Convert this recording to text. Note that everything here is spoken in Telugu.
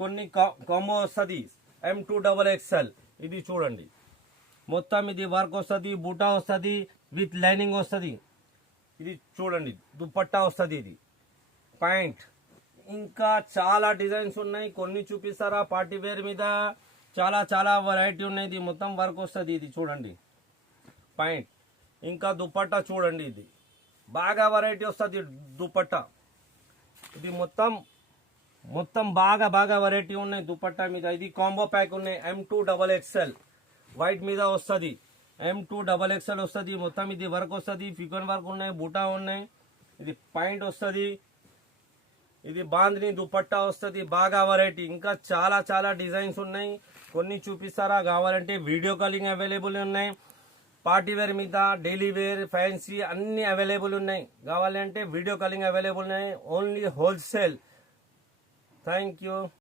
కొన్ని కాంబో వస్తుంది M2XXL. ఇది చూడండి, మొత్తం ఇది వర్క్ వస్తుంది, బూటా వస్తుంది, విత్ లైనింగ్ వస్తుంది. ఇది చూడండి, దుపట్టా వస్తుంది, ఇది ప్యాంట్. ఇంకా చాలా డిజైన్స్ ఉన్నాయి, కొన్ని చూపిస్తారా పార్టీ వేర్ మీద. చాలా చాలా వెరైటీ ఉన్నాయి. ఇది మొత్తం వర్క్ వస్తుంది. ఇది చూడండి ప్యాంట్. ఇంకా దుపట్టా చూడండి, ఇది బాగా వెరైటీ వస్తుంది దుపట్టా. ఇది మొత్తం బాగా బాగా వెరైటీ ఉన్నాయి దుపట్టా మీద. ఇది కాంబో ప్యాక్ ఉన్నాయి. M2XXL వైట్ మీద వస్తుంది. M2XXL వస్తుంది. మొత్తం ఇది వర్క్ వస్తుంది, ఫిగర్ వర్క్ ఉన్నాయి, బూటా ఉన్నాయి. ఇది పాయింట్ వస్తుంది, ఇది బాందిని దుపట్టా వస్తుంది. బాగా వెరైటీ, ఇంకా చాలా చాలా డిజైన్స్ ఉన్నాయి. కొన్ని చూపిస్తారా, కావాలంటే వీడియో కాలింగ్ అవైలబుల్ ఉన్నాయి. పార్టీ వేర్ మీద, డైలీ వేర్, ఫ్యాన్సీ అన్ని అవైలబుల్ ఉన్నాయి. కావాలంటే వీడియో కాలింగ్ అవైలబుల్ ఉన్నాయి. Only wholesale. Thank you.